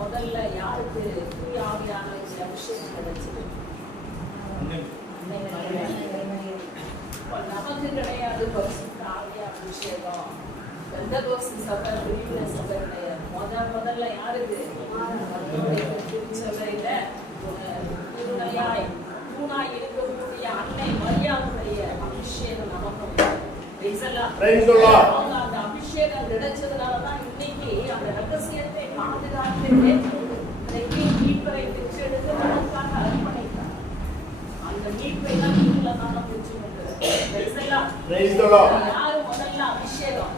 முதல்ல யாருக்கு ஆவியான அபிஷேகம் கிடைச்சது? நமக்கு கிடையாது பரிசுத்த ஆவியான அபிஷேகம். பெந்தகோஸ்து சபை பிரிவின சபை கிடையாது. முதல்ல யாருக்கு? திருச்சபையில தூணாய் இருக்கக்கூடிய அன்னை மரியாதைய அபிஷேகம் நமக்கு அந்த அபிஷேகம் கிடைச்சதுனாலதான் இன்னைக்கு அந்த ரகசியத்தை பாதுகாத்து மீட்பரை பெற்றெடுத்து நமக்காக அர்ப்பணித்தார். அந்த மீட்பை தான் நீங்கள தானே பிடிச்சு யாரு முதல்ல அபிஷேகம்?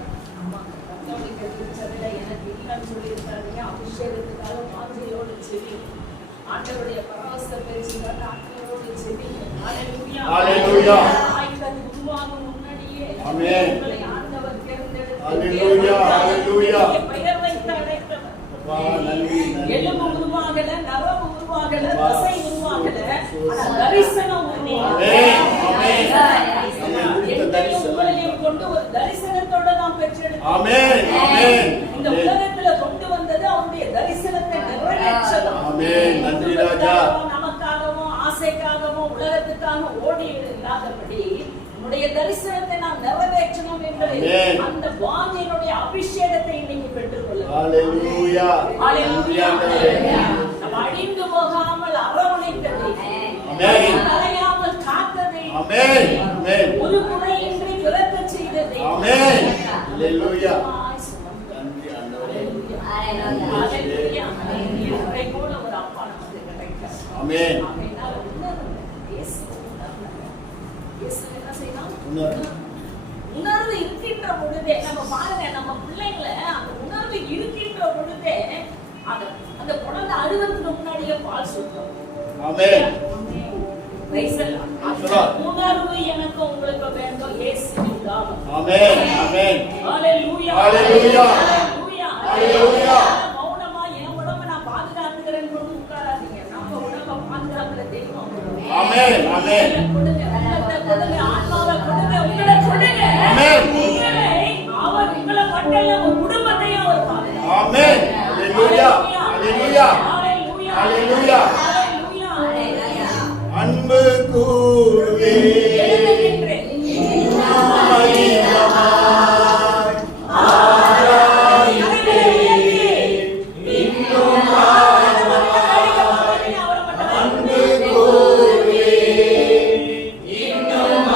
திருச்சபையில எனக்கு இல்லைன்னு சொல்லியிருக்காங்க. அபிஷேகத்துக்காக வாஞ்சையோடு செவி, ஆண்டவருடைய பரவச பேச்சுக்காக ஆண்டவரோடு செவி. உருவாகும் முன்னாடியே உங்களை ஆண்டவர் தேர்ந்தெடுத்து பெயர் வைத்து அழைத்தவர். எலும்பு உருவாகல, நரம்பு உருவாகல, தசை உருவாகல, தரிசனம் உங்களையும் கொண்டு ஒரு தரிசனத்தோட நாம் பெற்றெடுத்தோம். இந்த உலகத்துல கொண்டு வந்தது அவருடைய தரிசனத்தை நமக்காகவும் ஆசைக்காகவும் உலகத்துக்காக ஓடி இல்லாதபடி உன்னுடைய தரிசனத்தை நாம் நிறைவேற்றணும் என்று அந்த வாஞ்சையினுடைய அபிஷேகத்தை இன்னைக்கு பெற்றுக்கொள்ளும். நம்ம அழிந்து போகாமல் அரவணைத்ததை, அலையாமல் காத்ததை, ஒரு குறையின்றி பிறக்க செய்ததை போல ஒரு அப்பா நமக்கு கிடைக்கிறார். உணர்வு இருக்கின்ற பொழுதே நம்ம பாருங்க, நம்ம பிள்ளைங்களை அந்த உணர்வு இருக்கின்ற பொழுதே அந்த குழந்தை அழுவதுக்கு முன்னாடியே பால் சுத்தம். உணர்வு எனக்கு உங்களுக்கு வேண்டும். இயேசுவின் நாமம். மௌனமா என் உடம்பை நான் பாதுகாத்துக்கிறேன்னு கொண்டு உட்காராதீங்க. நம்ம உடம்பை பாதுகாக்கிற தெய்வம். ஆத்மாவை கொடுங்க, உங்களை கொடுங்க. அவர் உங்களை மட்டும் உங்க குடும்பத்தையும் அவர் அன்பு கூறுவே இன்னும்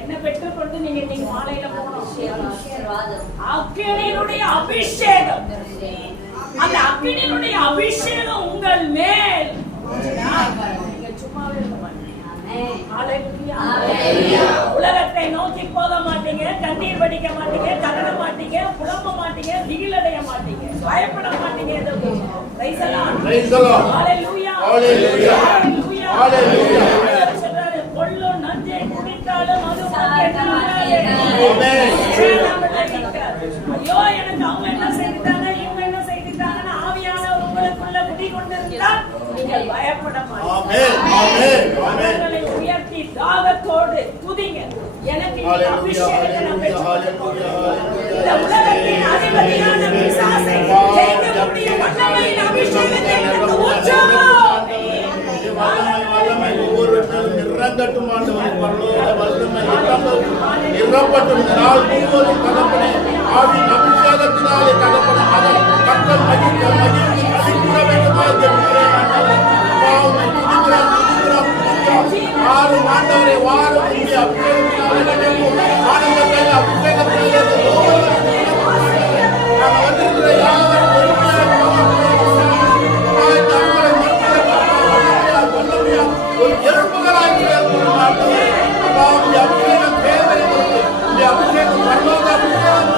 என்ன பெற்றுக்கொண்டு நீங்க இன்னைக்கு மாலையில போகணும். ஆசீர்வாதம். அக்கினியினுடைய அபிஷேகம், அந்த அக்கினியினுடைய அபிஷேகம் உங்கள் மேல். நீங்க சும்மாவே இருக்க மாட்டீங்க. ஹalleluya. உலகத்தை நோக்கி போக மாட்டீங்க, கண்ணீர் வடிக்க மாட்டீங்க, கதற மாட்டீங்க, புலம்ப மாட்டீங்க, திகிலடைய மாட்டீங்க, பயப்பட மாட்டீங்க. Praise the Lord. Praise the Lord. Hallelujah. Hallelujah. Hallelujah. Hallelujah. சொல்றாரு, கொள்ளும் நஞ்சை குடித்தாலும் அது ஐயோ எனக்கு அவங்க என்ன செய்துட்டாங்க, இவங்க என்ன செய்துட்டாங்கன்னு ஆவியானவர் உங்களுக்குள்ள குடிகொண்டிருந்தால் நீங்கள் பயப்பட மாட்டீங்க. அவர்களை உயர்த்தி தாகத்தோடு துதிங்க. எனக்கு இந்த அபிஷேகத்தை நான் பெற்றுக்கொள்கிறேன். இந்த உலகத்தின் அதிபதியான பிசாசை ஜெயிக்கக்கூடிய வல்லமையின் அபிஷேகத்தை எனக்கு ஊற்றவும். ஒவ்வொரு நிறங்கட்டும் ஆண்டவரே, பரலோக வல்லமை நிரப்பட்டும். இந்த நாள் முழுவதும் தகப்பனே, ஆவியின் அபிஷேகத்தினாலே தகப்பனே, அதை மக்கள் மகிழ்ந்து அளிக்கிற வேண்டுமாய் ஜெபிக்கிறேன் ஆண்டவரே. உம்மை துதிக்கிறோம், துதிக்கிறோம், துதிக்கிறோம். வாரும் ஆண்டவரே, வாரும். உம்முடைய அபிஷேகத்தினாலே நிரப்பும். ஆனந்தத்தை அபிஷேகத்தினாலே நாங்கள் வந்திருக்கிற யாவரும் பொறுமையாக ஒரு எலும்புகளாய் செயல்படும் ஆண்டவரே. உம்முடைய அபிஷேகம் தேவை எங்களுக்கு. உம்முடைய அபிஷேகம் பரலோக அபிஷேகம்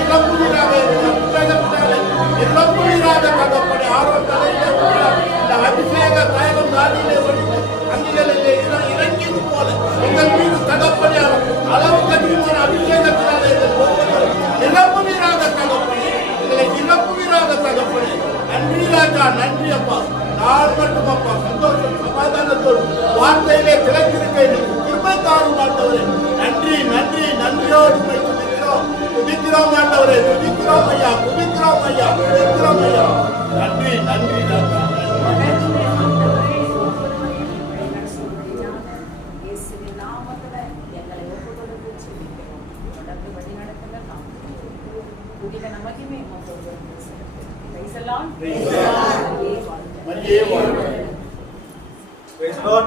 நிரப்புவீராக, அபிஷேகத்தினாலே நிரப்புவீராக தகப்பனே. ஆரோக்கியத்திலே இந்த அபிஷேக தைலம் தாடியிலே ஒழித்து அங்கிகளிலே இறங்கியது போல எங்கள் மீது தகப்பனே அளவுக்கு அதிகமான அபிஷேகத்தினாலே எங்கள் ஒவ்வொருவரும் நிரப்புவீராக தகப்பனே. எங்களை நிரப்புவீராக தகப்பனே. நன்றி ராஜா, நன்றி அப்பா. நாள் மட்டும் அப்பா சந்தோஷம் சமாதானத்தோடு வார்த்தையிலே திளைத்திருக்க கிருபை தாரும் ஆண்டவரே. நன்றி நன்றி நன்றியோடு துதிக்கிறோம், துதிக்கிறோம் ஆண்டவரே, துதிக்கிறோம் ஐயா, துதிக்கிறோம் ஐயா, துதிக்கிறோம் ஐயா. நன்றி நன்றி ராஜா. மரியே வாழ்க. Praise the Lord.